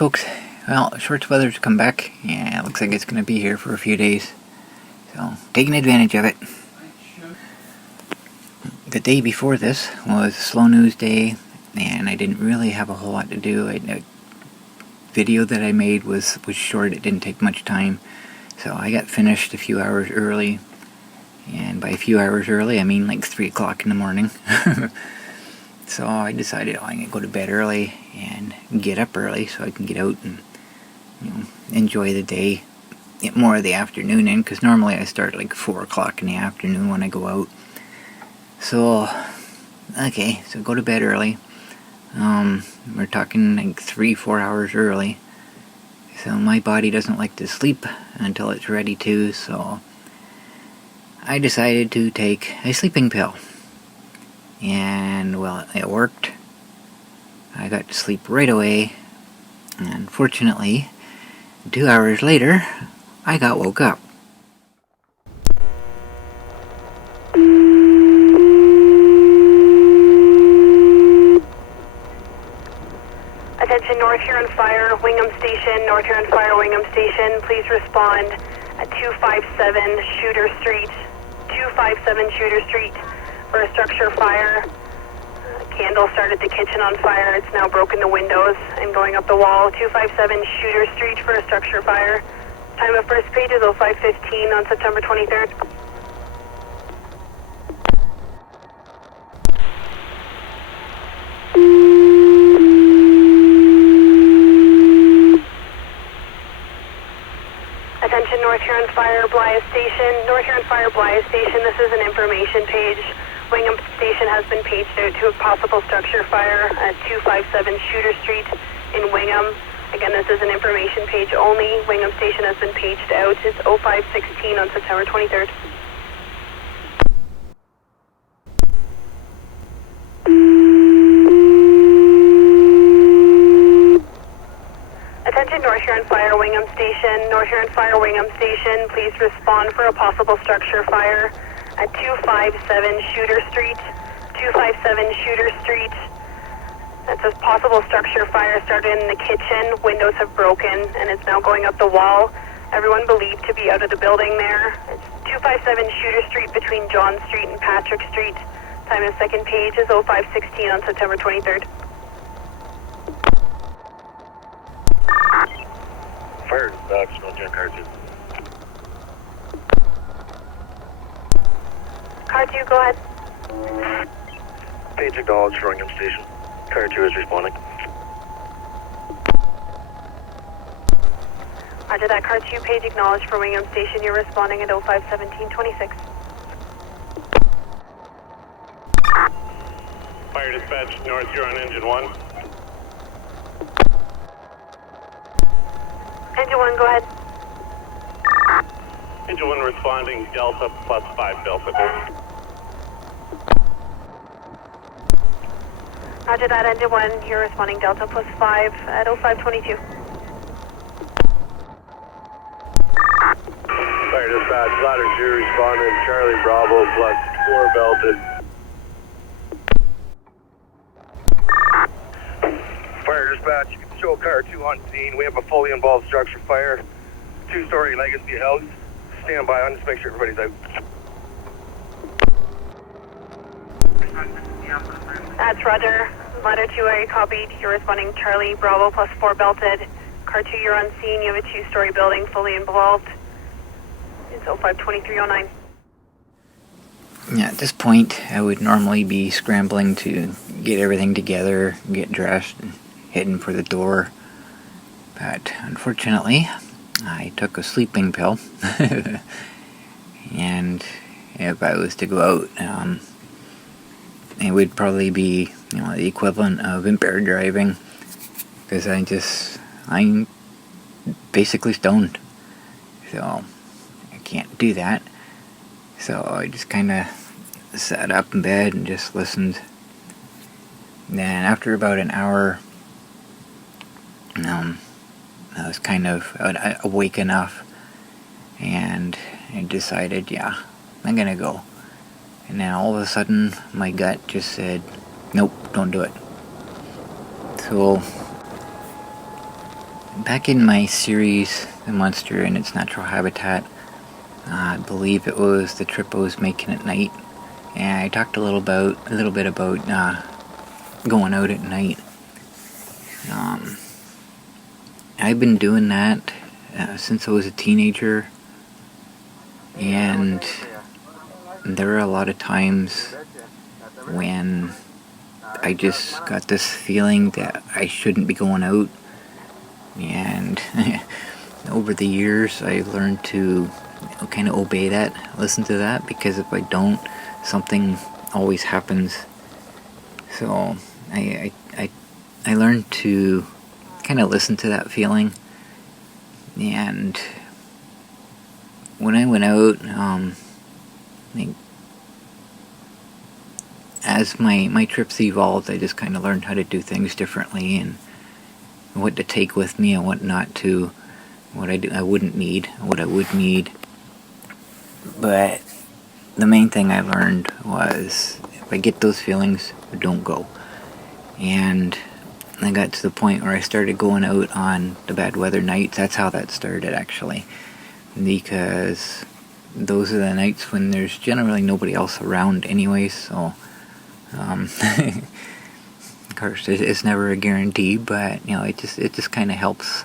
folks, well, shorts weather's come back. Yeah, it looks like it's going to be here for a few days. So, taking advantage of it. The day before this was slow news day, and I didn't really have a whole lot to do. The video that I made was short, it didn't take much time. So I got finished a few hours early. And by a few hours early, I mean like 3 o'clock in the morning. So I decided I'm going to go to bed early and get up early so I can get out and enjoy the day, get more of the afternoon in, because normally I start like 4 o'clock in the afternoon when I go out. So, okay, so go to bed early. We're talking like 3-4 hours early. So my body doesn't like to sleep until it's ready to, so I decided to take a sleeping pill. And, well, it worked. I got to sleep right away. And fortunately, 2 hours later, I got woke up. Attention North Huron Fire, Wingham Station, North Huron Fire, Wingham Station. Please respond at 257 Shooter Street. 257 Shooter Street for a structure fire. Candle started the kitchen on fire. It's now broken the windows and going up the wall. 257 Shooter Street for a structure fire. Time of first page is 05:15 on September 23rd. Attention North Huron Fire, Blythe Station. North Huron Fire, Blythe Station. This is an information page. Wingham Station has been paged out to a possible structure fire at 257 Shooter Street in Wingham. Again, this is an information page only. Wingham Station has been paged out. It's 05:16 on September 23rd. Attention North Huron Fire, Wingham Station. North Huron Fire, Wingham Station. Please respond for a possible structure fire at 257 Shooter Street. 257 Shooter Street. That's a possible structure fire started in the kitchen. Windows have broken and it's now going up the wall. Everyone believed to be out of the building there. It's 257 Shooter Street between John Street and Patrick Street. Time of second page is 05:16 on September 23rd. Fire dispatch, North Huron Car 2. Car 2, go ahead. Page acknowledged for Wingham Station. Car 2 is responding. Roger that, Car 2, page acknowledged for Wingham Station. You're responding at 05:17:26. Fire dispatch, North Huron Engine 1. Engine 1, go ahead. Engine 1 responding, Delta plus 5 Delta. Roger that, Engine 1, you're responding Delta plus 5 at 05:22. Fire dispatch, ladder 2 responding, Charlie Bravo plus 4 belted. Fire dispatch, you can show car 2 on scene. We have a fully involved structure fire. 2-story legacy house. Stand by on, just make sure everybody's out. That's Roger. Ladder 2, I copied. You're responding Charlie Bravo plus 4 belted. Car 2, you're on scene. You have a 2-story building fully involved. It's 05:23:09. Yeah, at this point, I would normally be scrambling to get everything together, get dressed, and heading for the door. But unfortunately, I took a sleeping pill. And if I was to go out, it would probably be, the equivalent of impaired driving, because I'm basically stoned. So I can't do that. So I just kind of sat up in bed and just listened. Then after about an hour, I was kind of awake enough, and I decided, yeah, I'm gonna go. And then all of a sudden, my gut just said, nope, don't do it. So back in my series, The Monster in its Natural Habitat, I believe it was the trip I was making at night, and I talked a little bit about going out at night. I've been doing that since I was a teenager, and there are a lot of times when I just got this feeling that I shouldn't be going out, and over the years I learned to kind of obey that, listen to that, because if I don't, something always happens. So I learned to kind of listen to that feeling, and when I went out, as my trips evolved, I just kind of learned how to do things differently, and what to take with me and what not to, what I wouldn't need, what I would need. But the main thing I learned was, if I get those feelings, don't go. And I got to the point where I started going out on the bad weather nights. That's how that started, actually, because those are the nights when there's generally nobody else around anyway, so of course it's never a guarantee, but it just kind of helps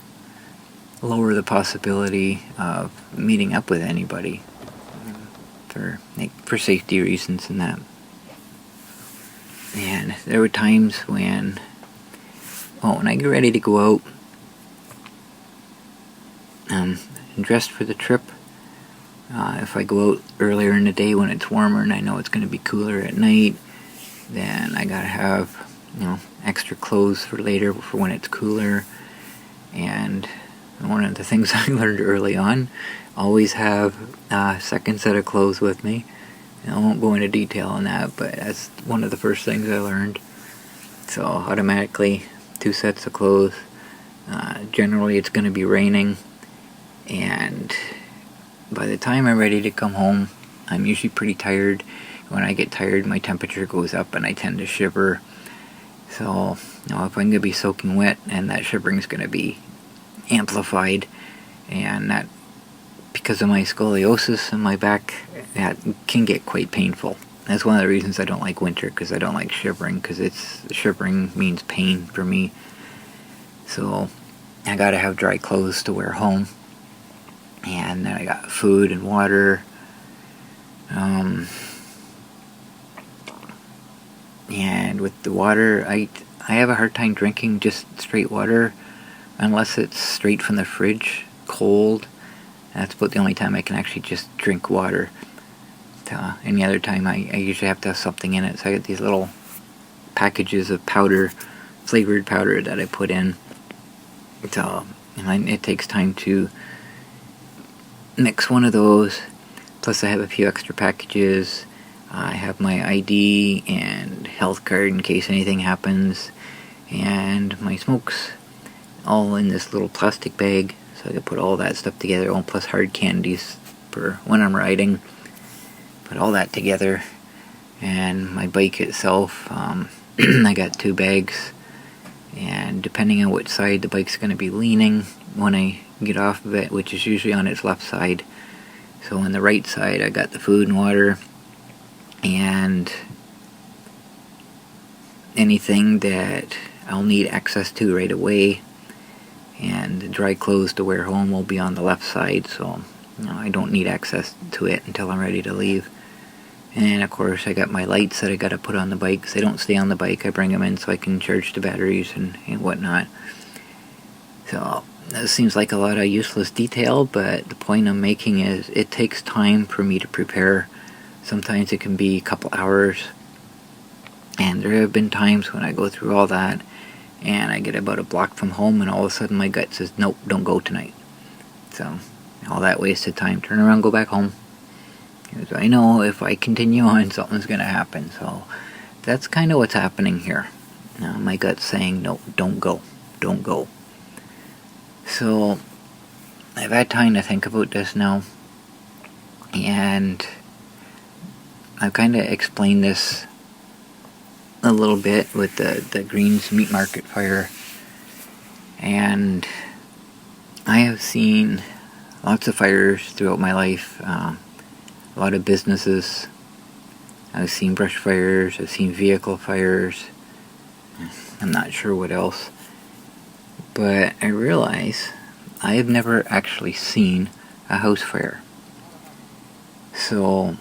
lower the possibility of meeting up with anybody for safety reasons and that. And there were times when I get ready to go out, dressed for the trip. If I go out earlier in the day when it's warmer and I know it's going to be cooler at night, then I gotta have extra clothes for later, for when it's cooler. And one of the things I learned early on, always have a second set of clothes with me. I won't go into detail on that, but that's one of the first things I learned. So automatically 2 sets of clothes. Generally it's going to be raining, and by the time I'm ready to come home, I'm usually pretty tired. When I get tired, my temperature goes up and I tend to shiver. So if I'm going to be soaking wet, and that shivering is going to be amplified, and that, because of my scoliosis in my back, that can get quite painful. That's one of the reasons I don't like winter, because I don't like shivering, because shivering means pain for me. So I gotta have dry clothes to wear home, and then I got food and water. And with the water, I have a hard time drinking just straight water, unless it's straight from the fridge, cold. That's about the only time I can actually just drink water. Any other time, I usually have to have something in it. So I get these little packages of powder, flavored powder, that I put in. So it takes time to mix one of those. Plus I have a few extra packages. I have my ID and health card in case anything happens, and my smokes, all in this little plastic bag. So I can put all that stuff together, plus hard candies for when I'm riding. Put all that together. And my bike itself, I got 2 bags, and depending on which side the bike's going to be leaning when I get off of it, which is usually on its left side. So on the right side I got the food and water, and anything that I'll need access to right away, and the dry clothes to wear home will be on the left side, so I don't need access to it until I'm ready to leave. And of course I got my lights that I gotta put on the bike, because they don't stay on the bike. I bring them in so I can charge the batteries and whatnot. So that seems like a lot of useless detail, but the point I'm making is it takes time for me to prepare. Sometimes it can be a couple hours, and there have been times when I go through all that and I get about a block from home, and all of a sudden my gut says, nope, don't go tonight. So all that wasted time, turn around, go back home. Because I know if I continue on, something's going to happen. So that's kind of what's happening here. My gut's saying, no, don't go. Don't go. So I've had time to think about this now, and I've kind of explained this a little bit with the Greens Meat Market fire. And I have seen lots of fires throughout my life, a lot of businesses. I've seen brush fires, I've seen vehicle fires, I'm not sure what else. But I realize I have never actually seen a house fire. So,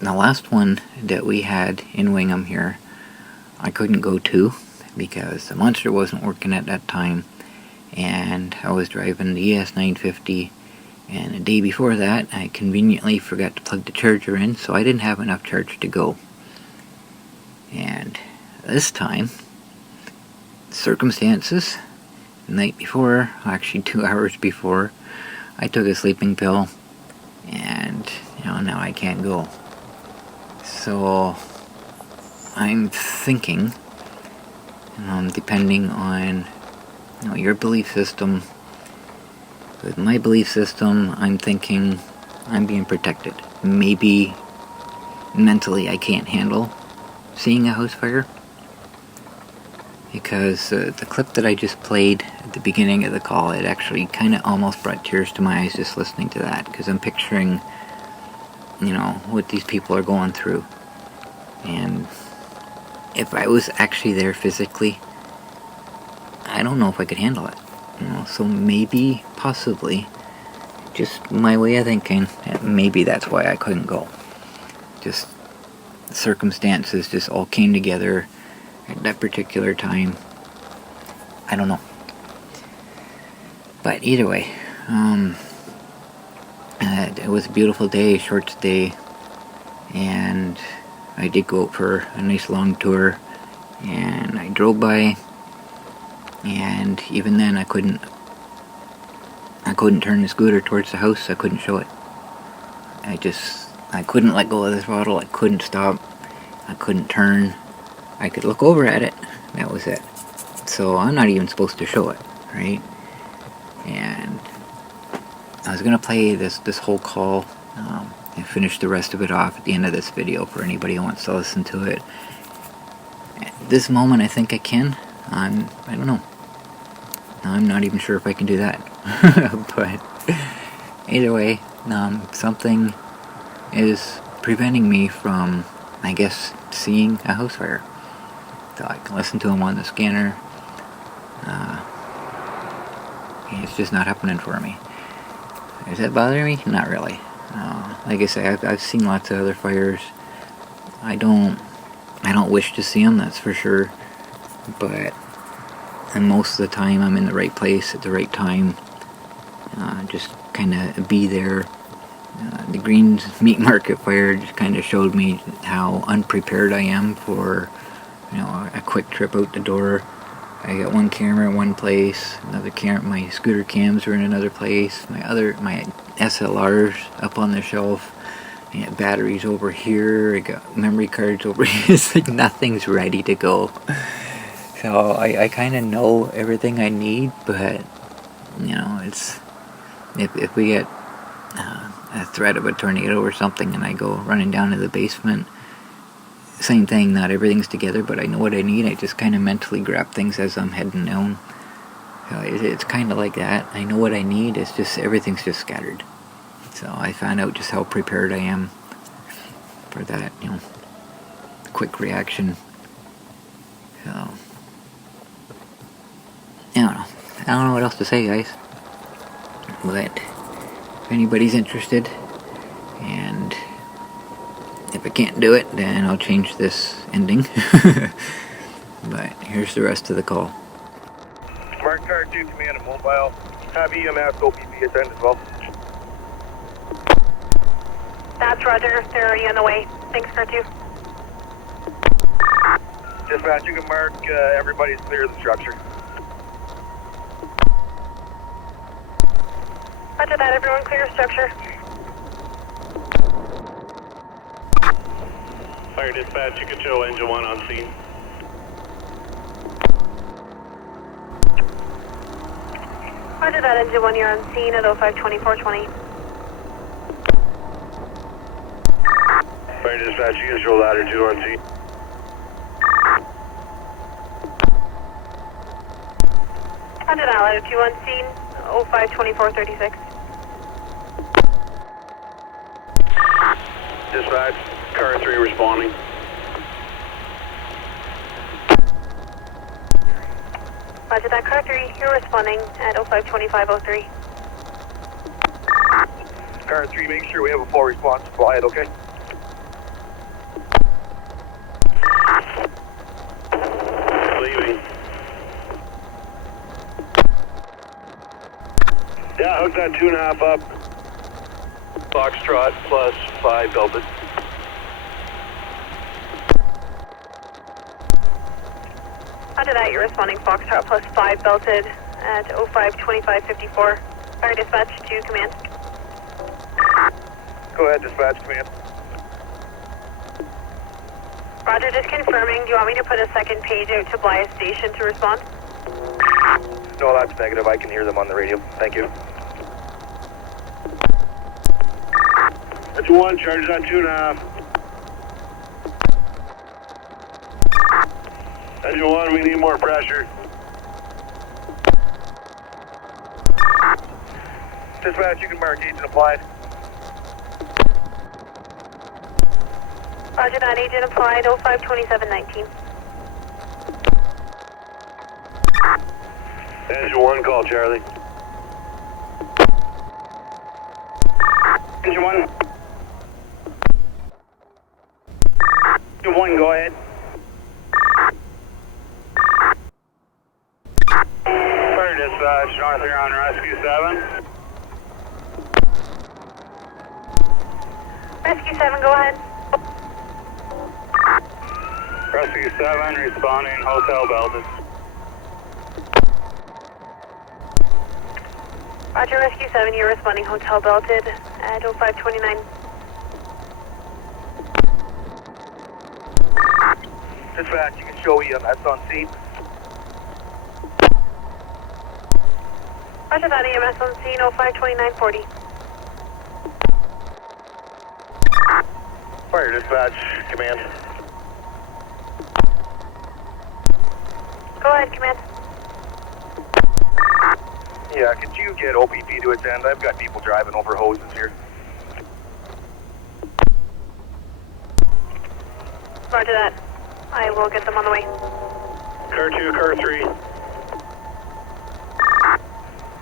the last one that we had in Wingham here, I couldn't go to because the monster wasn't working at that time, and I was driving the ES 950, and the day before that I conveniently forgot to plug the charger in, so I didn't have enough charge to go. And this time, circumstances, the night before, actually 2 hours before, I took a sleeping pill, and now I can't go. So I'm thinking, depending on your belief system, with my belief system, I'm thinking I'm being protected. Maybe mentally I can't handle seeing a house fire, because the clip that I just played at the beginning of the call, it actually kind of almost brought tears to my eyes just listening to that, because I'm picturing what these people are going through. And if I was actually there physically, I don't know if I could handle it. So maybe, possibly, just my way of thinking, maybe that's why I couldn't go. Just circumstances just all came together at that particular time. I don't know. But either way, it was a beautiful day, a short stay, and I did go out for a nice long tour, and I drove by, and even then I couldn't turn the scooter towards the house. I couldn't show it. I couldn't let go of the throttle. I couldn't stop. I couldn't turn. I could look over at it. That was it. So I'm not even supposed to show it, right? And I was gonna play this whole call and finish the rest of it off at the end of this video for anybody who wants to listen to it. At this moment, I think I can. I don't know. I'm not even sure if I can do that. But either way, something is preventing me from, I guess, seeing a house fire. So I can listen to them on the scanner. It's just not happening for me. Is that bothering me? Not really. Like I say, I've seen lots of other fires. I don't wish to see them, that's for sure. But most of the time, I'm in the right place at the right time. Just kind of be there. The Greens Meat Market fire just kind of showed me how unprepared I am for, a quick trip out the door. I got one camera in one place, another camera, my scooter cams were in another place, my SLRs up on the shelf, I got batteries over here, I got memory cards over here. It's like nothing's ready to go. So I kind of know everything I need, but it's if we get a threat of a tornado or something and I go running down to the basement, same thing, not everything's together, but I know what I need. I just kind of mentally grab things as I'm heading down. So it's kind of like that. I know what I need, it's just everything's just scattered. So I found out just how prepared I am for that, quick reaction. So I don't know what else to say, guys. But if anybody's interested, and if I can't do it, then I'll change this ending. But here's the rest of the call. Smart Car 2, command and mobile. Have EMS OPP attend as well. That's Roger. They're already on the way. Thanks, Car 2. Dispatch, you can mark everybody's clear of the structure. Roger that. Everyone clear structure. Fire dispatch, you can show engine 1 on scene. Roger that, engine 1, you're on scene at 052420. Fire dispatch, you can show ladder 2 on scene. Roger that, ladder 2 on scene, 052436. Dispatch, car 3 responding. Roger that, car 3, you're responding at 052503. Car 3, make sure we have a full response to fly it, okay? Leaving. Yeah, hook that 2.5 up. Foxtrot plus 5 belted. Roger that, you're responding Foxtrot plus 5 belted at 052554. Fire dispatch to command. Go ahead, dispatch command. Roger, just confirming, do you want me to put a second page out to Blythe Station to respond? No, that's negative. I can hear them on the radio. Thank you. That's 1, charge that 2.5. Engine 1, we need more pressure. Dispatch, you can mark agent applied. Roger that, agent applied 052719. Engine 1, call Charlie. Engine 1. Engine 1, go ahead. Fire dispatch, north here on rescue 7. Rescue 7, go ahead. Rescue 7, responding, hotel belted. Roger, Rescue 7, you're responding hotel belted at 0529. Dispatch, you can show EMS on scene. Roger that, EMS on scene 052940. Fire dispatch, command. Go ahead, command. Yeah, could you get OPP to attend? I've got people driving over hoses here. Roger that. I will get them on the way. Car 2, car 3.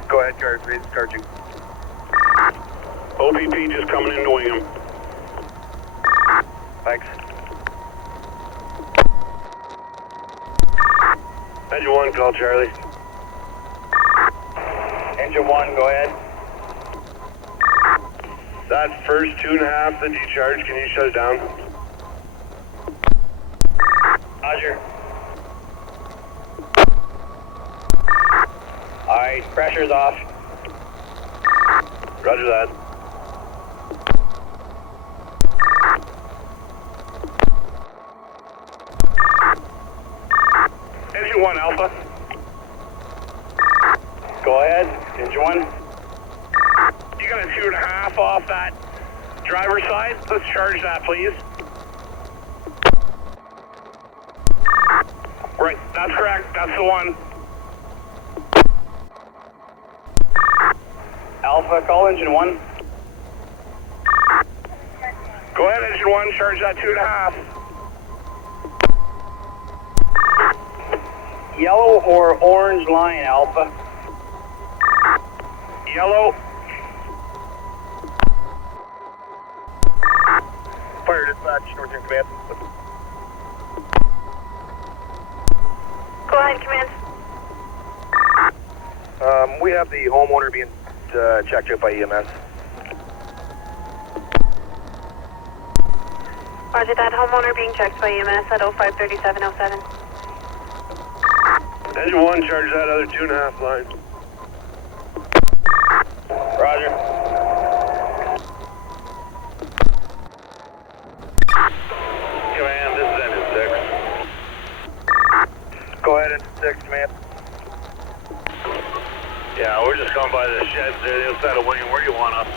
Go ahead, car 3, it's car 2. OPP just coming in to wing him. Thanks. Engine 1, call Charlie. Engine 1, go ahead. That first 2.5 that you charged, can you shut it down? Roger. Alright, pressure's off. Roger that. Engine 1, Alpha. Go ahead, Engine 1. You got a 2.5 off that driver's side? Let's charge that, please. Right, that's correct. That's the one. Alpha, call Engine 1. Go ahead, Engine 1, charge that 2.5. Yellow or orange line, Alpha? Yellow. Fire dispatch, Northern Command. Go ahead, command. We have the homeowner being checked out by EMS. Roger that, homeowner being checked by EMS at 053707. Engine 1, charge that other 2.5 line. Roger. Command, this is engine 6. Go ahead, Engine 6, Command. Yeah, we're just coming by the sheds there. They'll set a wing. Where do you want us?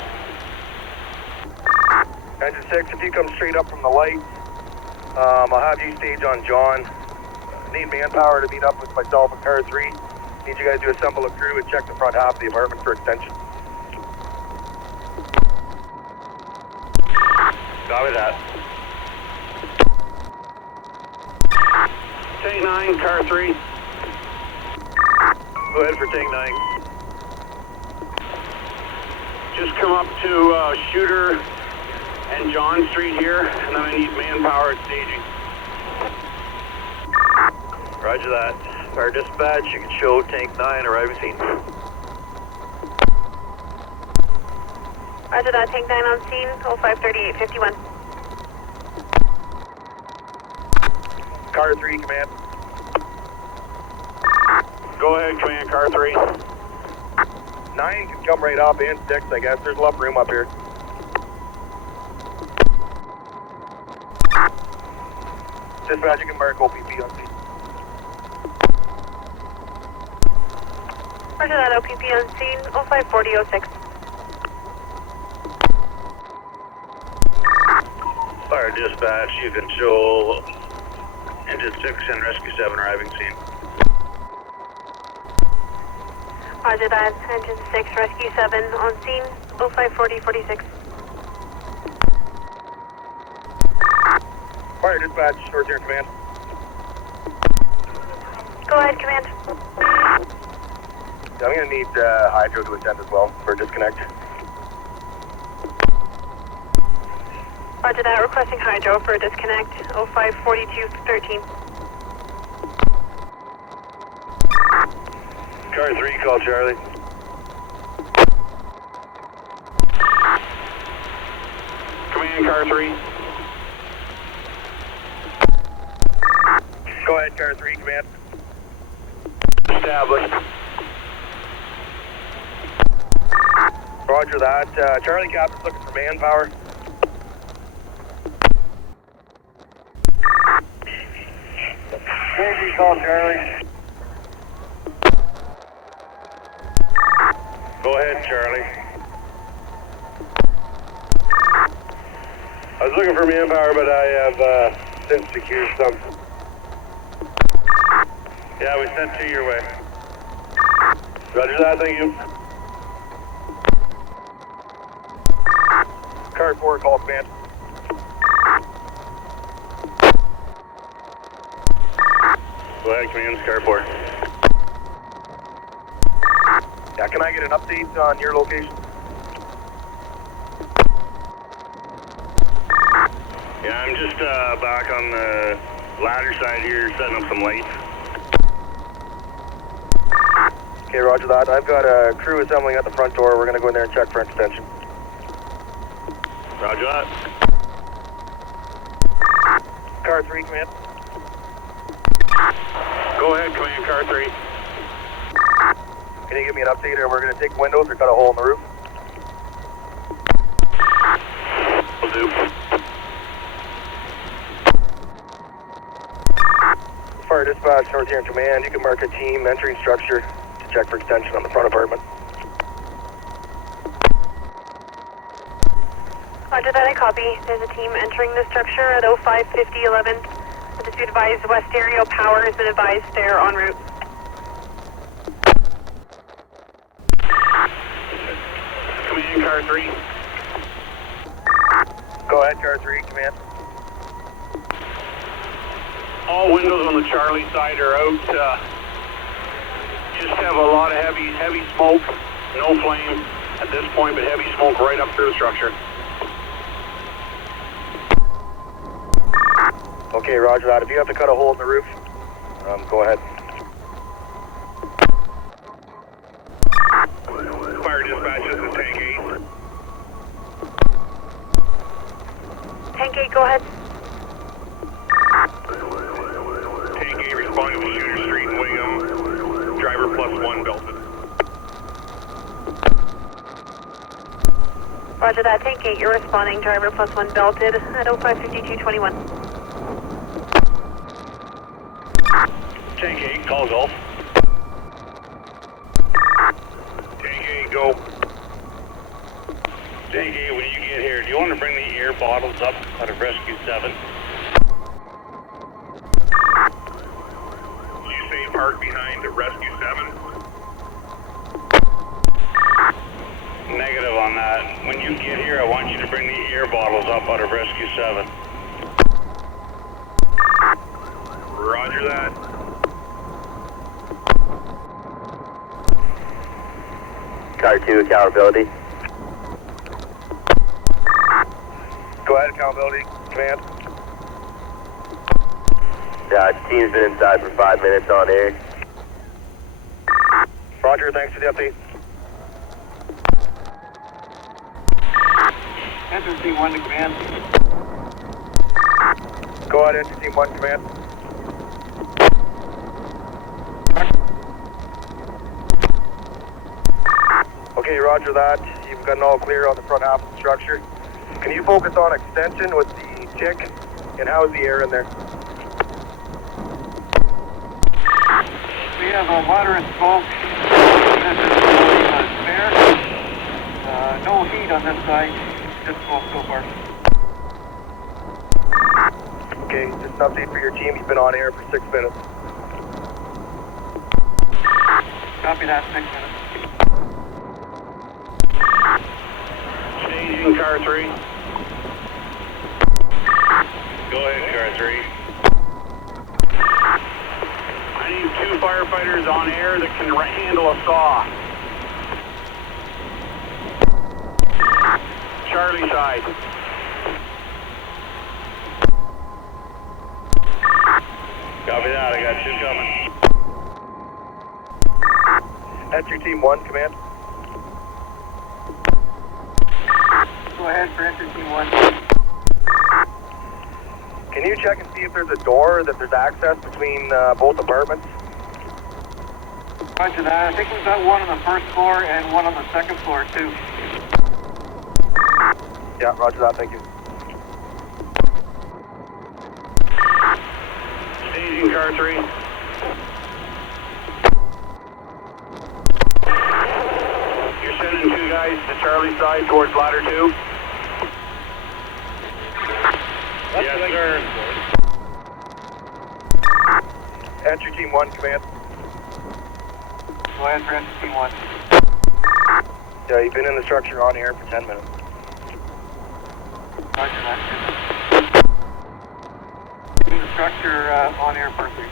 Engine 6, if you come straight up from the light, I'll have you stage on John. Need manpower to meet up with myself and car 3 Need you guys to assemble a crew and check the front half of the apartment for extension. Copy that. Tank 9, car 3. Go ahead for tank 9. Just come up to Shooter and John Street here, and then I need manpower at staging. Roger that. Fire dispatch, you can show tank 9 arriving scene. Roger that, tank 9 on scene, 053851. Car 3, command. Go ahead, command, car 3. 9 can come right up, and 6, I guess. There's enough room up here. Dispatch, you can mark OPP on scene. Roger that, OPP on scene, 054006. Fire dispatch, you can show engine 6 and rescue 7 arriving scene. Roger that, engine 6, rescue 7 on scene, 054046. Fire dispatch, short here, command. Go ahead, command. Yeah, I'm gonna need hydro to attend as well for disconnect. Roger that, requesting hydro for a disconnect, 054213. Car 3, call Charlie. Command, car 3. Go ahead, car 3, command. Established. Roger that. Charlie Captain's looking for manpower. Thank you, call Charlie. Go ahead, Charlie. I was looking for manpower, but I have since secured some. Yeah, we sent 2 your way. Roger that, thank you. Car 4, call command. Go ahead, command, car 4. Yeah, can I get an update on your location? Yeah, I'm just back on the ladder side here, setting up some lights. Okay, roger that. I've got a crew assembling at the front door. We're gonna go in there and check for extension. Roger that. Car 3, command. Go ahead, command, car 3. Can you give me an update, or we're gonna take windows or cut a hole in the roof? Will do. Fire dispatch, North here in command. You can mark a team entering structure to check for extension on the front apartment. Roger that, I copy. There's a team entering the structure at 055011. Just be advised, West Stereo Power has been advised they're en route. Command, car 3. Go ahead, car 3, command. All windows on the Charlie side are out. Just have a lot of heavy smoke. No flame at this point, but heavy smoke right up through the structure. Okay, roger that. If you have to cut a hole in the roof, go ahead. Fire dispatch, this is Tank 8. Tank 8, go ahead. Tank 8 responding to Shooter Street and Wingham. Driver +1 belted. Roger that, Tank 8, you're responding, driver +1 belted at 055221. Tank 8, call Gulf. Tank 8, go. Tank 8, when you get here, do you want to bring the air bottles up out of Rescue 7? You say park behind the Rescue 7? on that. When you get here, I want you to bring the air bottles up out of Rescue 7. Roger that. Car 2, accountability. Go ahead, accountability, command. Team's been inside for 5 minutes on air. Roger, thanks for the update. Enter Team 1 to command. Go ahead, enter Team 1, command. Okay, roger that. You've got an all clear on the front half of the structure. Can you focus on extension with the tick? And how's the air in there? We have a moderate smoke. This is spare. No heat on this side. Just smoke so far. Okay, just an update for your team. You've been on air for 6 minutes. Copy that, 6 minutes. Staging car 3. Go ahead, car 3. I need 2 firefighters on air that can handle a saw. Charlie side. Copy that, I got 2 coming. Enter Team 1, command. Go ahead for enter Team 1. Can you check and see if there's a door, that there's access between both apartments? Roger that. I think we've got one on the first floor and one on the second floor, too. Yeah, roger that, thank you. Staging car 3. You're sending 2 guys to Charlie side towards ladder 2? Yes, sir. Enter Team 1, command. Go ahead for enter Team 1. Yeah, you've been in the structure on air for 10 minutes. Roger that. The structure on air for 3.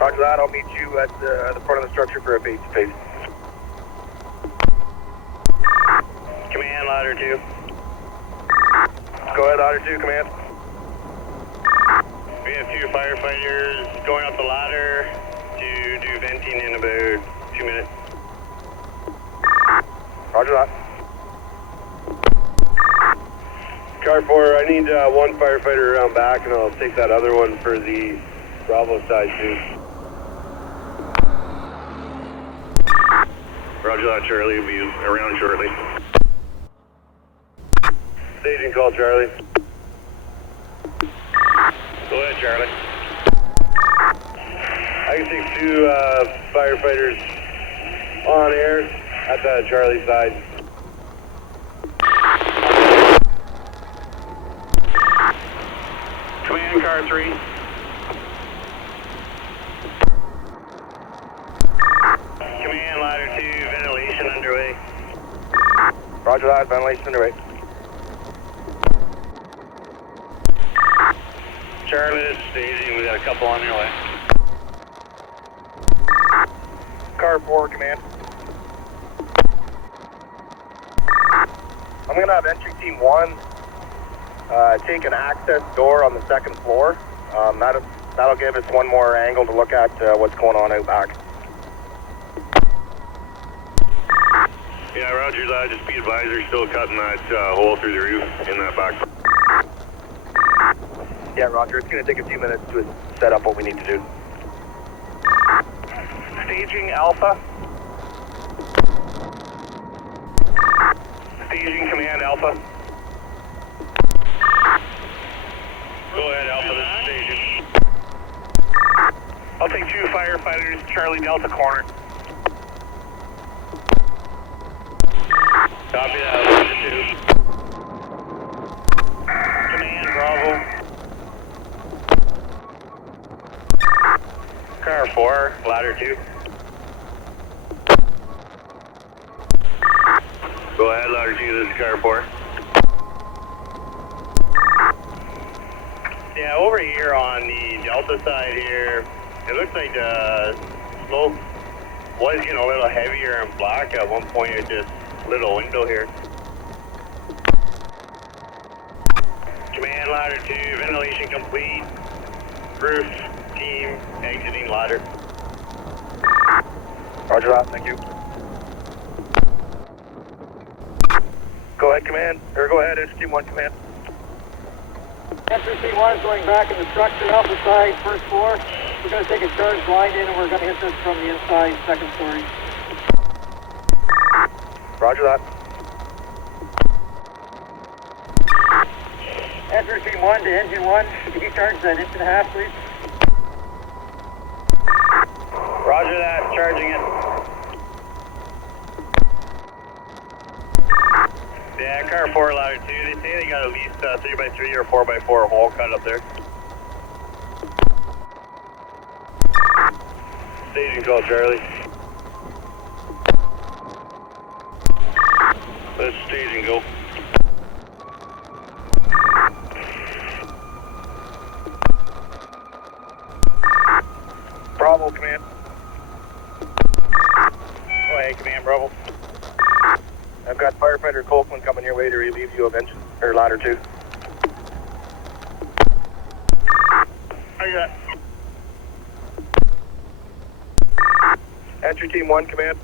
Roger that, I'll meet you at the front of the structure for a face-to-face. Command, ladder 2. Go ahead, ladder 2, command. We have 2 firefighters going up the ladder to do venting in about 2 minutes. Roger that. Car 4, I need 1 firefighter around back, and I'll take that other one for the Bravo side too. Roger that, Charlie will be around shortly. Staging call, Charlie. Go ahead, Charlie. I can take 2 firefighters on air at the Charlie side. Command, car 3. Command, ladder 2, ventilation underway. Roger that, ventilation underway. Charlie, this is staging. We got a couple on your way. Car 4, command. I'm gonna have entry Team 1 take an access door on the second floor. That'll give us one more angle to look at what's going on out back. Yeah, roger that. Just be advised, they're still cutting that hole through the roof in that back. Yeah, roger. It's gonna take a few minutes to set up what we need to do. Staging Alpha. Staging Command Alpha. Go ahead, Alpha, this is staging. I'll take 2 firefighters, Charlie Delta corner. Copy that, ladder 2. Command Bravo. Car 4, ladder 2. Go ahead, ladder 2, this is car 4. Yeah, over here on the Delta side here, it looks like the smoke was getting a little heavier and black at one point at this little window here. Command ladder 2, ventilation complete. Roof team exiting ladder. Roger that, thank you. Go ahead, command, or go ahead, it's team 1 command. Entry T1 is going back in the structure off the side, first floor. We're going to take a charge line in and we're going to hit this from the inside, second story. Roger that. Entry T1 to engine 1. Can you charge that 1.5 inches, please? Roger that, charging it. Yeah, car 4 ladder 2, they say they got at least 3x3 or 4x4 hole cut up there. Staging call, Charlie. Let's stage and go. Bravo, command. Go ahead, command, Bravo. I've got firefighter Copeland coming your way to relieve you of engine, or ladder 2. I got. Entry team 1, command.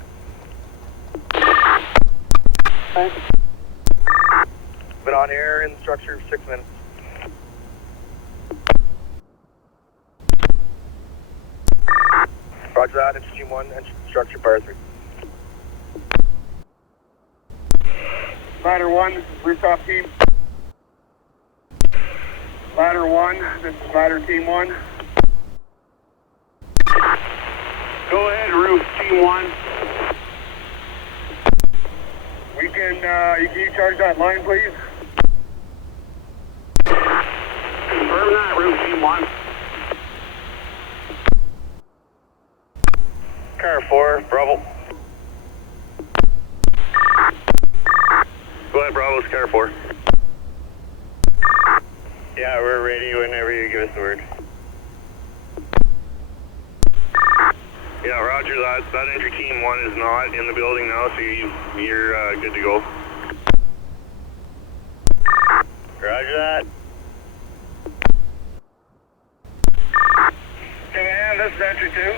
Thanks. Been on air in the structure for 6 minutes. Roger that, entry team 1, entry structure fire 3. Ladder 1, rooftop team. Ladder 1, this is ladder team 1. Go ahead, roof team 1. We can, can you charge that line, please? Confirm that, roof team 1. Car 4, Bravo. Go ahead, Bravo's car 4. Yeah, we're ready whenever you give us the word. Yeah, roger that. That entry team 1 is not in the building now, so you're good to go. Roger that. Command, this is entry 2.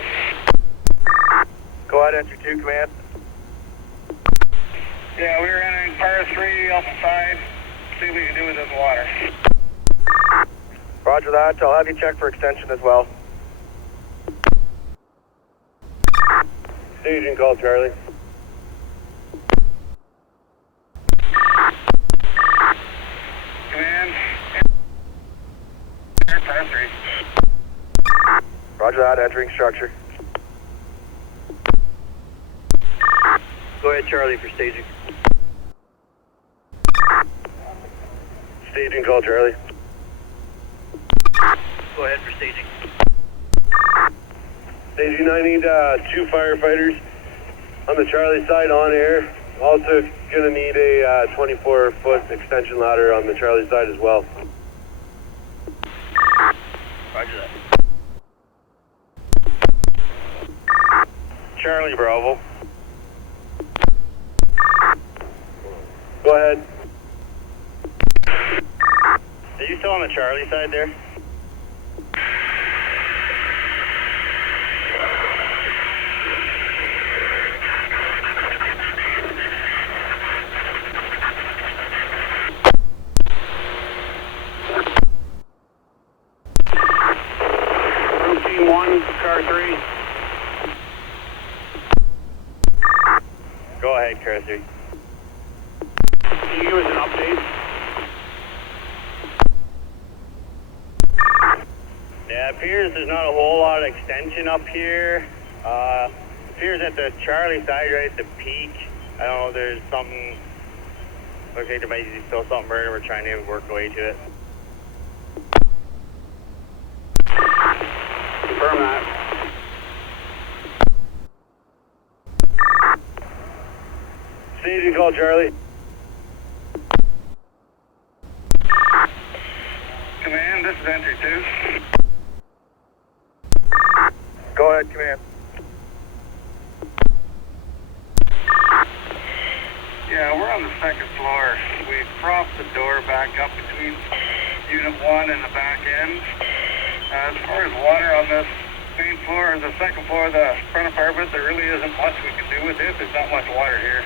Go ahead, entry 2, command. Yeah, we're entering fire 3 off the side. See what we can do with this water. Roger that, I'll have you check for extension as well. Staging call, Charlie. Command. Fire 3. Roger that, entering structure. Go ahead, Charlie, for staging. Staging call, Charlie. Go ahead for staging. Staging, I need 2 firefighters on the Charlie side on air. Also gonna need a 24-foot extension ladder on the Charlie side as well. Roger that. Charlie, Bravo. Go ahead. Are you still on the Charlie side there? Roof team 1, car 3. Go ahead, car 3. Can you give us an update? Yeah, it appears there's not a whole lot of extension up here. Appears at the Charlie side, right at the peak. I don't know if there's something. Looks like there might be still something burning. We're trying to work our way to it. Confirm that. Staging call, Charlie. Command, this is entry 2. Go ahead, Command. Yeah, we're on the 2nd floor. We propped the door back up between Unit 1 and the back end. As far as water on this main floor, the 2nd floor, the front apartment, there really isn't much we can do with it. There's not much water here.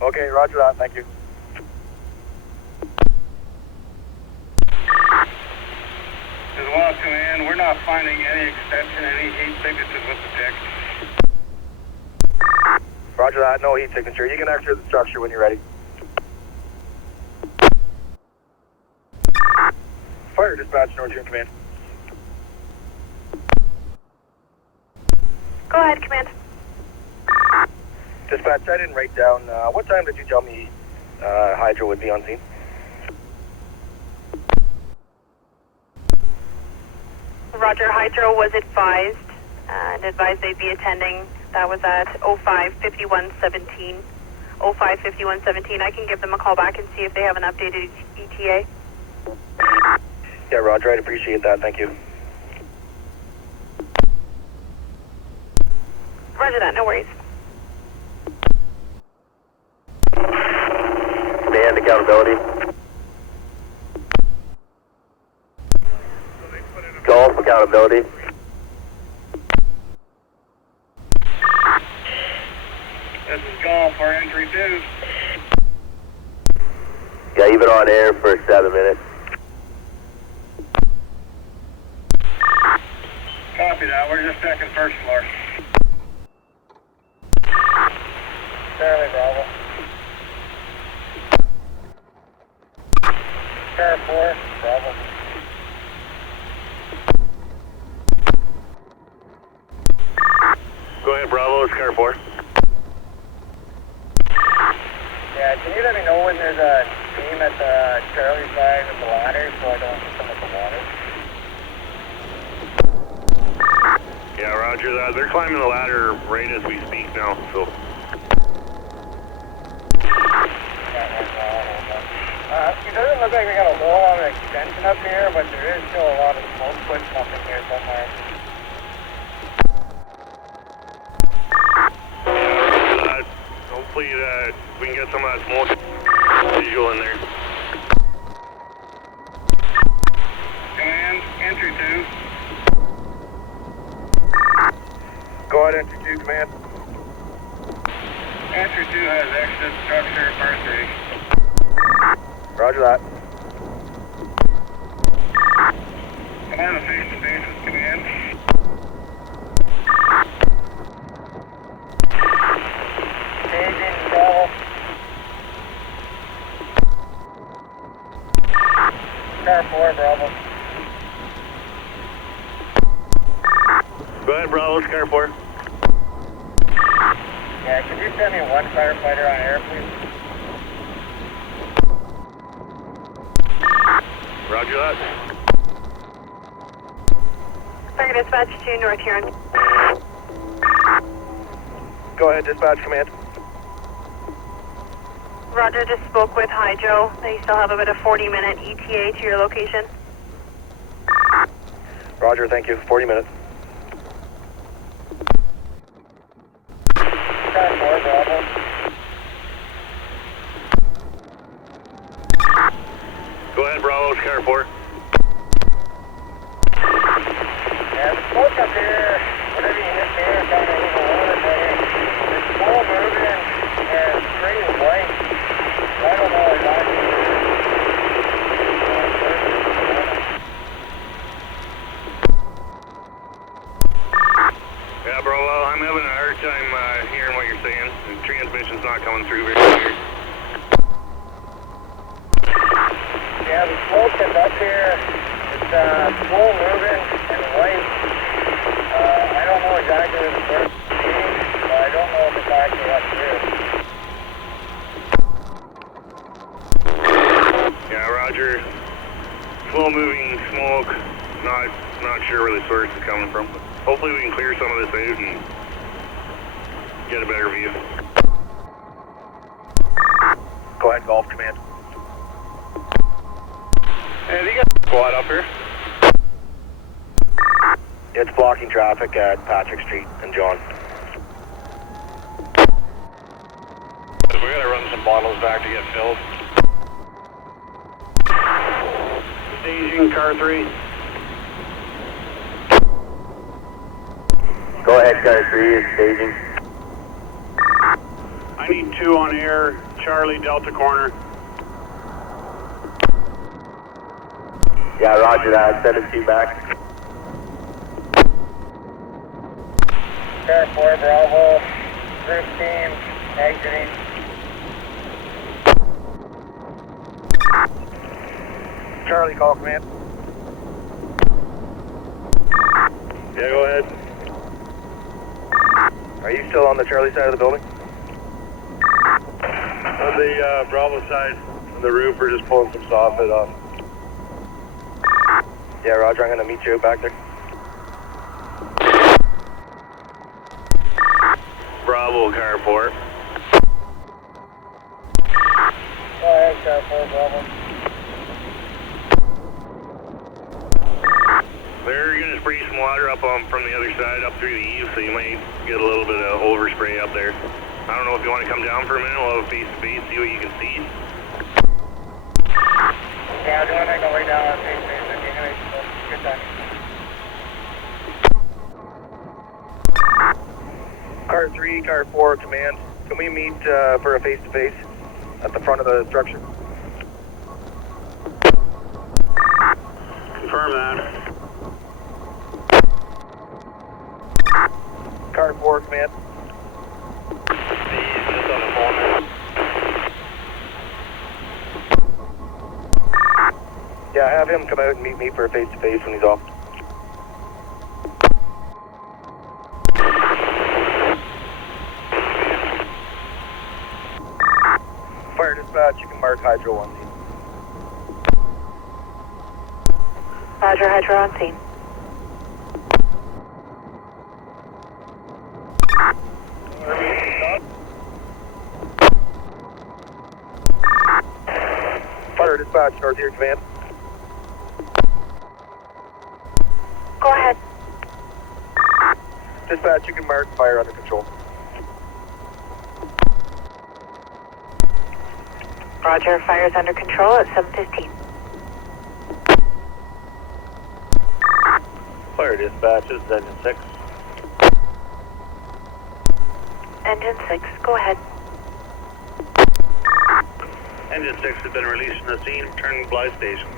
Okay, roger that. Thank you. As well, Command, we're not finding any extension, any heat signatures with the tick. Roger that. No heat signature. You can exit the structure when you're ready. Fire dispatch, Northern Command. Go ahead, Command. Dispatch, I didn't write down. What time did you tell me Hydro would be on scene? Roger, Hydro was advised and advised they'd be attending. That was at 055117. 055117. I can give them a call back and see if they have an updated ETA. Yeah, Roger, I'd appreciate that. Thank you. Roger that, no worries. Command accountability. Golf accountability. This is Golf for entry 2. Yeah, you've been on air for 7 minutes. Copy that. We're just checking 1st floor. Charlie Bravo. Car 4, Bravo. Go ahead, Bravo. It's car 4. Yeah, can you let me know when there's a team at the Charlie side of the ladder so I don't hit them with the water? Yeah, roger that. They're climbing the ladder right as we speak now, so. It doesn't look like we got a whole lot of extension up here, but there is still a lot of smoke pushing up in here somewhere. Hopefully we can get some of that smoke visual in there. Command, entry 2. Go ahead, entry 2, Command. Entry 2 has exit structure bar 3. Roger that. Can I have a face-to-face with Command? Staging Bravo. Car 4, Bravo. Go ahead, Bravo. It's car 4. Yeah, can you send me one firefighter on air, please? Roger that. Fire dispatch to North Huron. Go ahead, dispatch, Command. Roger, just spoke with Hydro. They still have about a 40-minute ETA to your location. Roger, thank you. 40 minutes. Car 4, Bravo. Go ahead, Bravo. It's car 4. Yeah, the smoke up here, whatever you hit there, kind of a little water there. It's slow moving and pretty white. I don't know exactly. Yeah, bro, well, I'm having a hard time hearing what you're saying. The transmission's not coming through very clear. Yeah, the smoke is up here. It's slow moving and white. I don't know exactly where the first is, but I don't know if it's actually up here. Yeah, roger. Slow moving smoke. Not sure where the source is coming from. But hopefully we can clear some of this out and get a better view. Go ahead, Golf, Command. Hey, you got a squad up here? It's blocking traffic at Patrick Street and John. We gotta run some bottles back to get filled. Staging car 3. Go ahead, car 3 is staging. I need 2 on air, Charlie, Delta corner. Yeah, roger that. Send it to you back. Car 4, Bravo. First team, exiting. Charlie, call command. Yeah, go ahead. Are you still on the Charlie side of the building? On the Bravo side, on the roof, we're just pulling some soffit off. Yeah, roger. I'm going to meet you back there. Bravo, car 4. Go ahead, car 4, Bravo. They're gonna spray some water up from the other side, up through the eaves, so you might get a little bit of overspray up there. I don't know if you want to come down for a minute, we'll have a face-to-face, see what you can see. Yeah, I'm going to go right down on face. Good time. Car 3, car 4, command. Can we meet for a face-to-face at the front of the structure? Confirm that. Car 4, command. He's just on the phone. Yeah, have him come out and meet me for a face-to-face when he's off. Fire dispatch, you can mark hydro on scene. Roger, Hydro on scene. Fire dispatch, North Ear Command. Go ahead. Dispatch, you can mark fire under control. Roger, fire's under control at 7:15. Fire dispatch, this is engine 6. Engine 6, go ahead. Engine 6 has been released from the scene, returning to Blythe Station.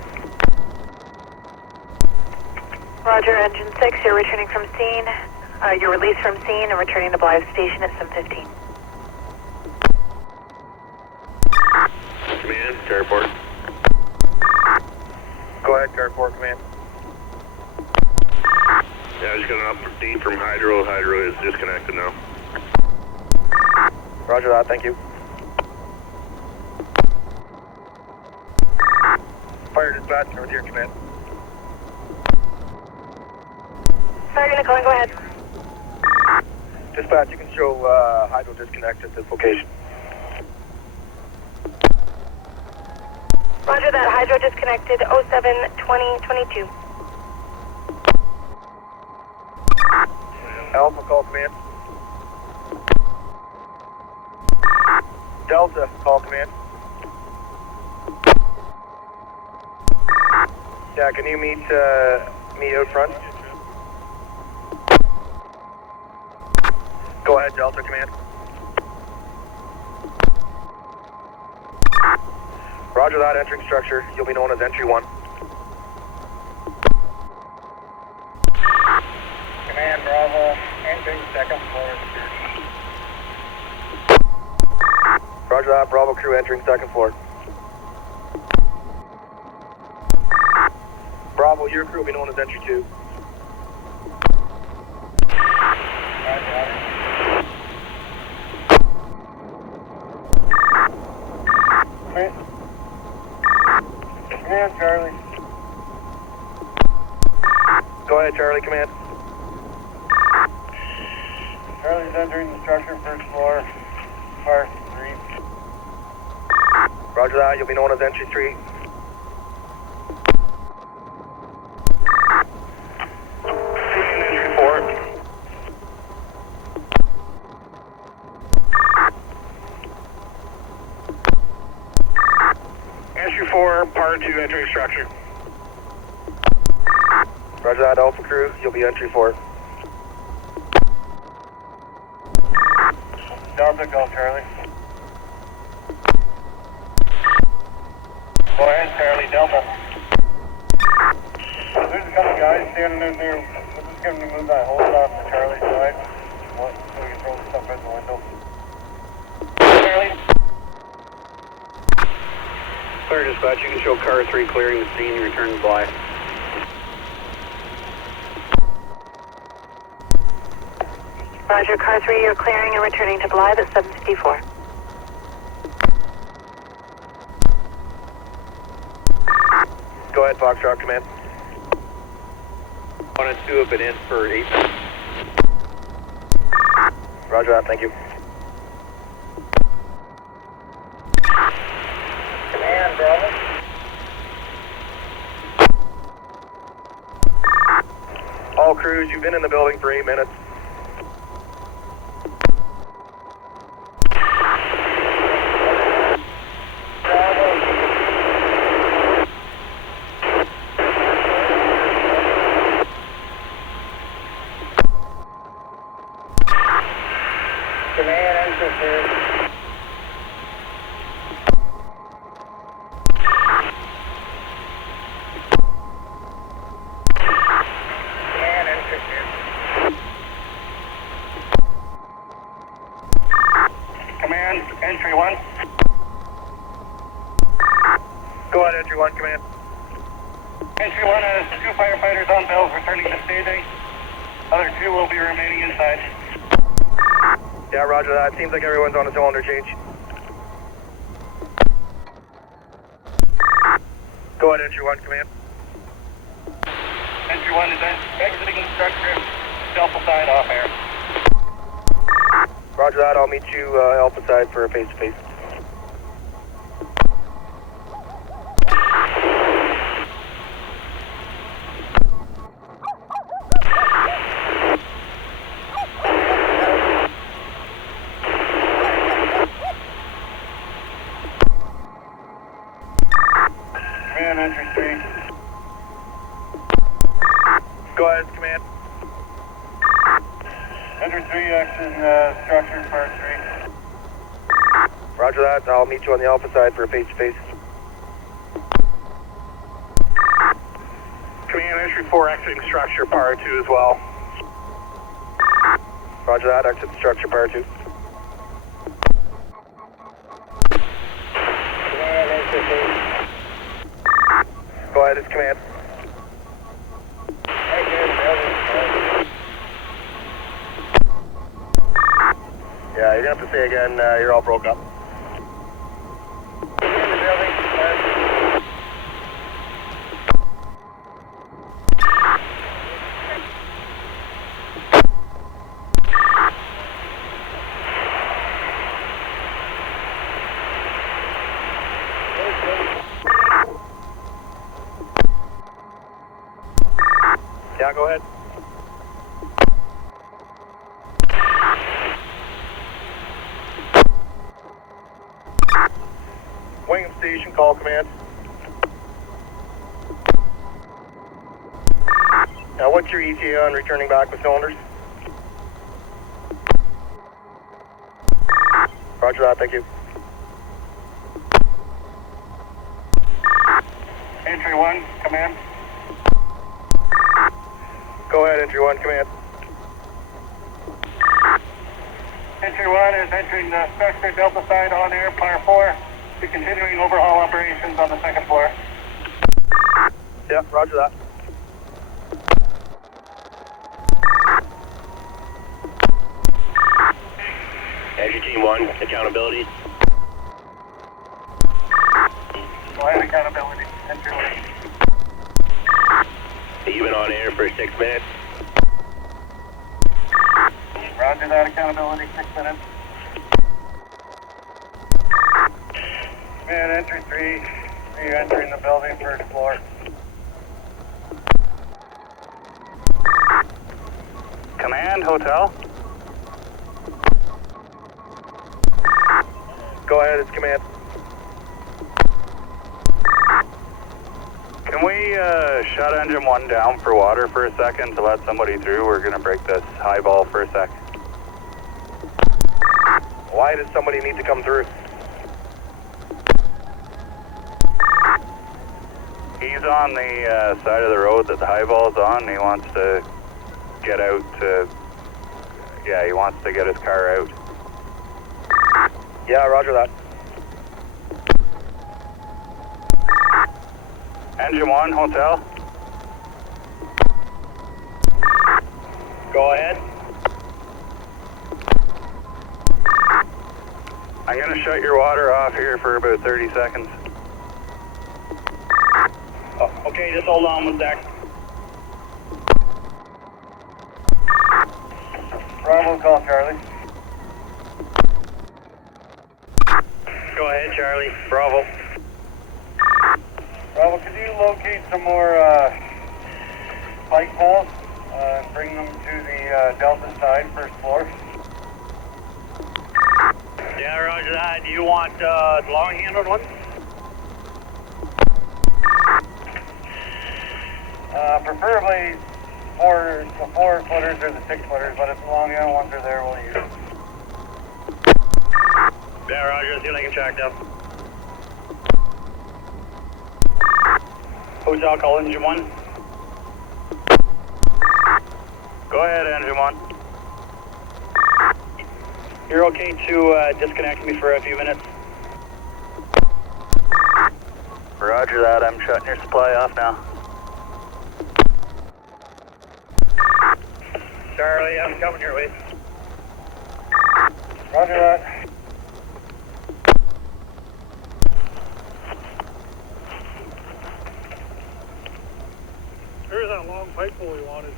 Roger, Engine 6, you're returning from scene. You're released from scene and returning to Blythe Station at 7:15. Command, car 4. Go ahead, car 4, command. Yeah, I just got an update from Hydro. Hydro is disconnected now. Roger that, thank you. Fire dispatch, North Ear Command. Sergeant Nicole, go ahead. Dispatch, you can show hydro disconnect at this location. Roger that, Hydro disconnected 07-20-22. Alpha, call command. Delta, call command. Yeah, can you meet me out front? Go ahead, Delta command. Roger that, entering structure. You'll be known as entry 1. Command, Bravo. Entering second floor. Roger that, Bravo crew entering second floor. Bravo, your crew will be known as entry 2. Command, Charlie. Go ahead, Charlie, command. Charlie's entering the structure, first floor, car 3. Roger that, you'll be known as entry 3. Entry 4, par 2 entering structure. Roger that, Alpha Crew. You'll be entry 4. Delta, go, Charlie. Go ahead, Charlie, Delta. There's a couple guys standing in there. We're just going to move that hose off the Charlie side. So we can throw the stuff out the window. Charlie. Clear dispatch, you can show car 3 clearing the scene, return to Bly. Roger, car 3, you're clearing and returning to Blythe at 7:54. Go ahead, Foxtrot Command. 1 and 2 have been in for 8 minutes. Roger that, thank you. Command, Bravo. All crews, you've been in the building for 8 minutes. Command, enter 2. Command, enter 2. Command, entry 1. Go ahead, entry 1, command. Entry 1 has 2 firefighters on bells returning to staging. Other 2 will be remaining inside. Yeah, roger that. Seems like everyone's on a cylinder change. Go ahead, entry 1, command. Entry 1 is exiting the structure, Delta side off air. Roger that. I'll meet you Alpha side for a face-to-face. Command, entry 3. Go ahead, command. Entry 3 exiting structure, part 3. Roger that. I'll meet you on the Alpha side for a face-to-face. Command, entry 4 exiting structure, par 2 as well. Roger that. Exit the structure, par 2. Go ahead, it's command. Yeah, you're gonna have to say again, you're all broke up. Yeah, go ahead. Wingham Station, call command. Now, what's your ETA on returning back with cylinders? Roger that, thank you. Entry 1, command. Go ahead, entry 1, command. Entry 1 is entering the structure, Delta side on air, par 4. Be continuing overhaul operations on the 2nd floor. Yeah, roger that. Entry Team 1, accountability. Go ahead, accountability. Entry 1. You've been on air for 6 minutes. Roger that, accountability, 6 minutes. Command, entry 3. You're entering the building, 1st floor. Command, hotel. Go ahead, it's command. Can we shut engine 1 down for water for a second to let somebody through? We're going to break this highball for a sec. Why does somebody need to come through? He's on the side of the road that the highball's on. He wants to get out to... Yeah, he wants to get his car out. Yeah, roger that. Engine 1, hotel. Go ahead. I'm going to shut your water off here for about 30 seconds. Oh, okay, just hold on one sec. Bravo, call Charlie. Go ahead, Charlie. Bravo. Bravo, could you locate some more spike poles and bring them to the Delta side, first floor? Yeah, roger that. Do you want the long-handled one? Preferably the 4-footers or the 6-footers, but if the long handle ones are there, we'll use them. Yeah, roger. See what I can track down. Hotel, call engine 1. Go ahead, engine 1. You're okay to disconnect me for a few minutes? Roger that. I'm shutting your supply off now. Charlie, I'm coming your way. Roger that. There's that long pipe pole we wanted.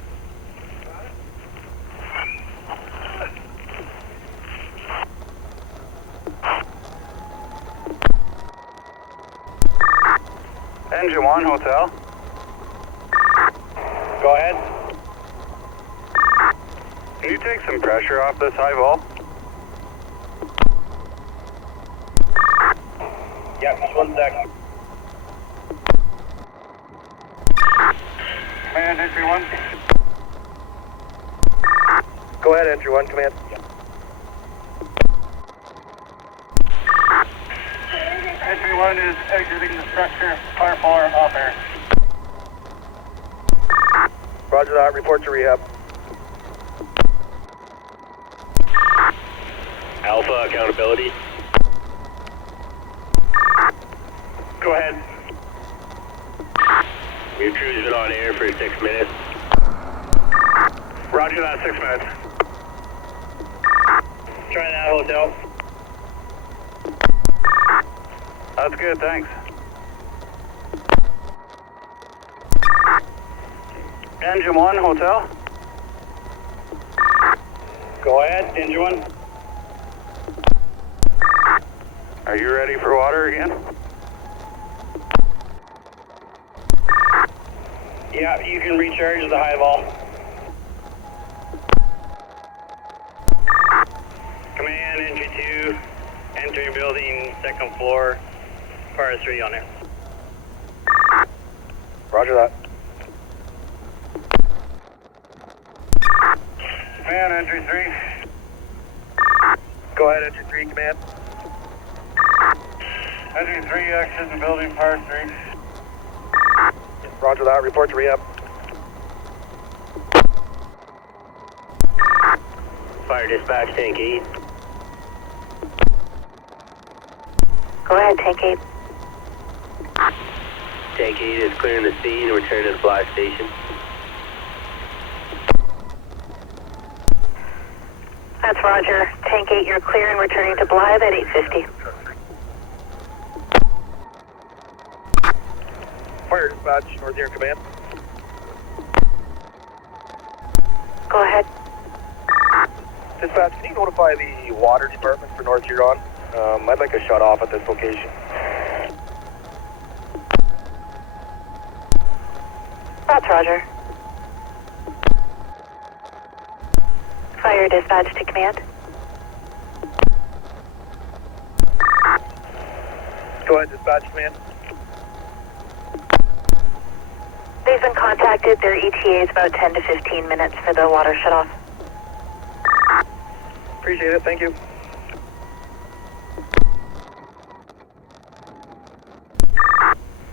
Engine 1, hotel. Go ahead. Can you take some pressure off this high ball? Yeah, just 1 sec. Command, entry 1. Go ahead, entry 1, command. Entry 1 is exiting the structure, car 4 off air. Roger that, report to rehab. Alpha, accountability. Go ahead. Your crew's been on air for 6 minutes. Roger that, 6 minutes. Try that, hotel. That's good, thanks. Engine 1, hotel. Go ahead, engine 1. Are you ready for water again? Yeah, you can recharge the high ball. Command, entry 2, entering building, 2nd floor, par 3 on there. Roger that. Command, entry 3. Go ahead, entry 3, command. Entry 3, exit the building, par 3. Roger that, report to rehab. Fire dispatch, tank 8. Go ahead, Tank 8. Tank 8 is clearing the scene and returning to the fly station. That's Roger. Tank 8, you're clear and returning to Blythe at 8:50. Fire dispatch, North Huron command. Go ahead. Dispatch, can you notify the water department for North Huron? I'd like a shut off at this location. That's Roger. Fire dispatch to command. Go ahead, dispatch command. Everybody's been contacted. Their ETA is about 10 to 15 minutes for the water shutoff. Appreciate it, thank you.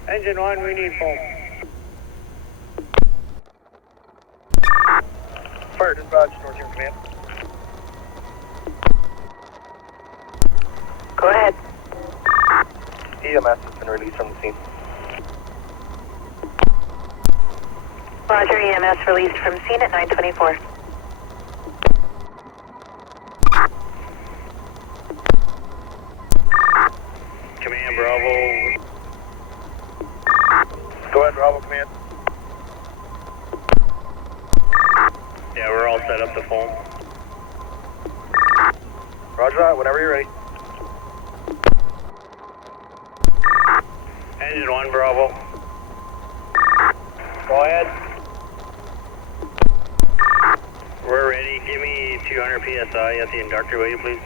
Engine 1, we need foam. Fire dispatch, North Huron Command. Go ahead. EMS has been released from the scene. Roger, EMS released from scene at 9:24. Command Bravo. Go ahead, Bravo Command. Yeah, we're all set up to foam. Roger that, whenever you're ready. Engine 1, Bravo. Go ahead. We're ready. Give me 200 PSI at the inductor, will you please?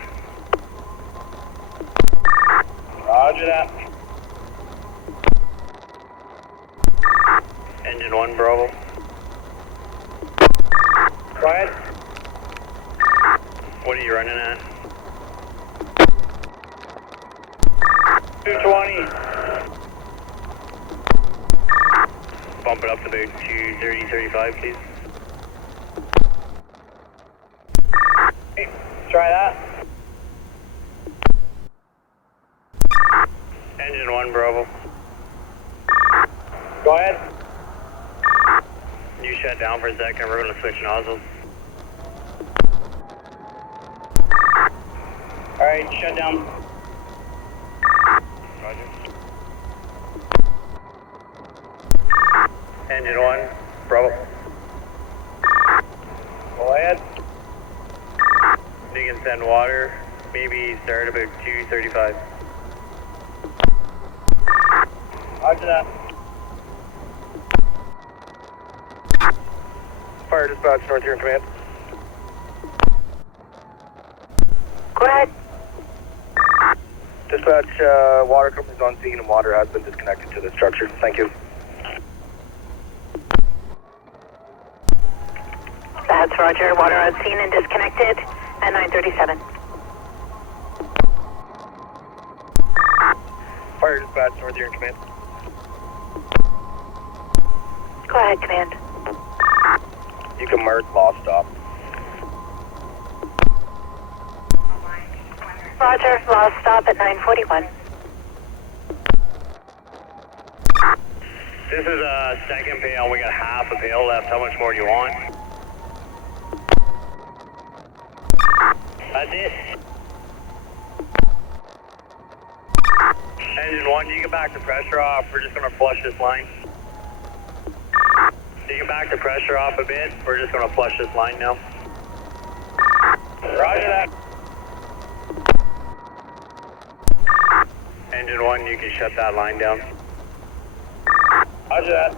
Roger that. Engine 1, Bravo. Go ahead. What are you running at? 220. Bump it up to about 230, 35, please. Hey, try that. Engine 1, Bravo. Go ahead. You shut down for a second. We're going to switch nozzles. Alright, shut down. Roger. Engine 1, Bravo. Go ahead. You can send water. Maybe start about 235. Roger that. Fire dispatch, North Huron Command. Go ahead. Dispatch, water company's on scene and water has been disconnected to the structure. Thank you. That's Roger. Water on scene and disconnected at 9:37. Fire dispatch, North Huron Command. Go ahead, command. You can mark lost stop. Roger. Lost stop at 9:41. This is a second pail. We got half a pail left. How much more do you want? That's it. Engine 1, you get back the pressure off. We're just going to flush this line. You can back the pressure off a bit. We're just going to flush this line now. Roger that. Engine 1, you can shut that line down. Roger that.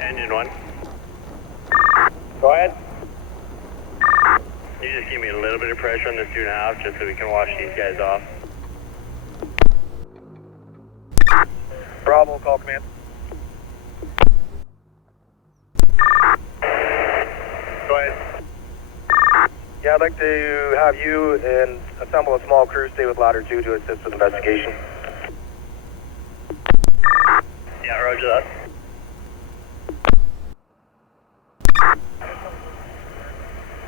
Engine 1, Go ahead. you just give me a little bit of pressure on this 2.5 just so we can wash these guys off. Bravo, call command. Go ahead. Yeah, I'd like to have you and assemble a small crew stay with ladder 2 to assist with investigation. Yeah, roger that.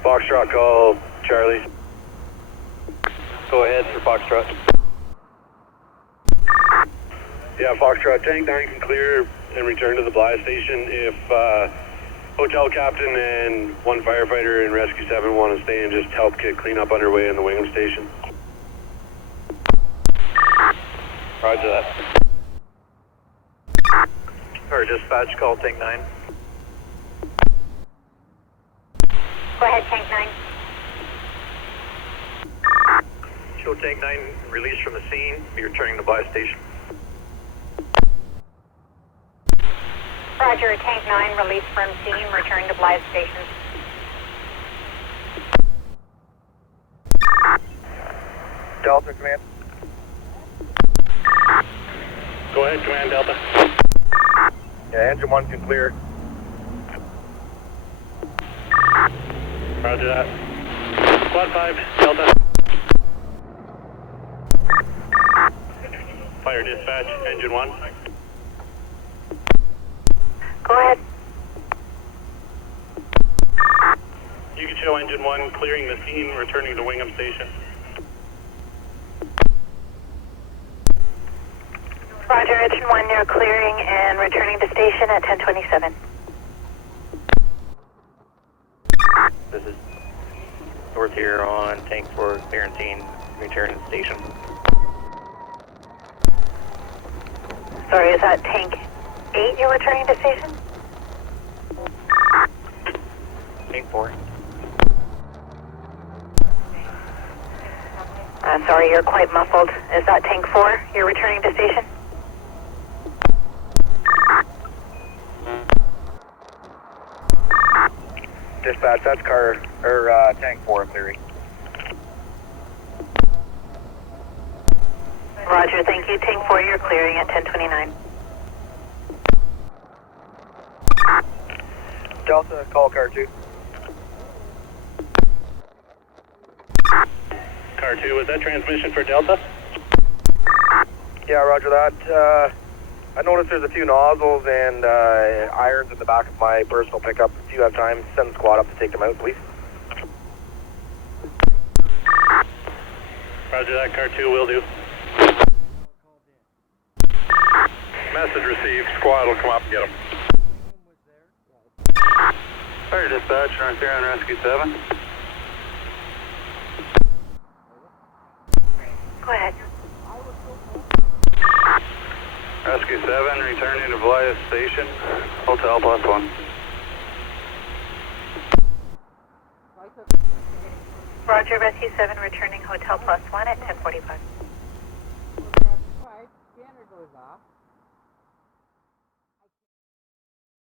Foxtrot, call Charlie. Go ahead for Foxtrot. Yeah, Foxtrot, tank 9 can clear and return to the Blythe station if hotel captain and one firefighter and rescue 7 want to stay and just help get cleanup underway in the Wingham station. Roger that. Or dispatch, call tank 9. Go ahead, tank 9. Show tank 9 released from the scene. Be returning to Blythe station. Roger, tank 9 released from scene, returning to Blythe station. Delta command. Go ahead, Command Delta. Yeah, engine 1 can clear. Roger that. Squad 5, Delta. Fire dispatch, engine 1. Go ahead. You can show engine 1 clearing the scene, returning to Wingham Station. Roger, engine 1, you're clearing and returning to station at 1027. This is North here on tank 4, clearing scene, returning to station. Sorry, is that tank 8 you're returning to station? Tank 4. Sorry, you're quite muffled. Is that tank 4 you're returning to station? Dispatch, that's tank 4 clearing. Roger, thank you. Tank 4, you're clearing at 1029. Delta, call car 2. Car 2, was that transmission for Delta? Yeah, roger that. I noticed there's a few nozzles and irons in the back of my personal pickup. If you have time, send the squad up to take them out, please. Roger that, car 2 will do. Message received. Squad will come up and get them. Fire dispatch, North here on Rescue 7. Go ahead. Rescue 7, returning to Vita Station, Hotel +1. Roger, Rescue 7, returning Hotel +1 at 1045. Scanner goes off.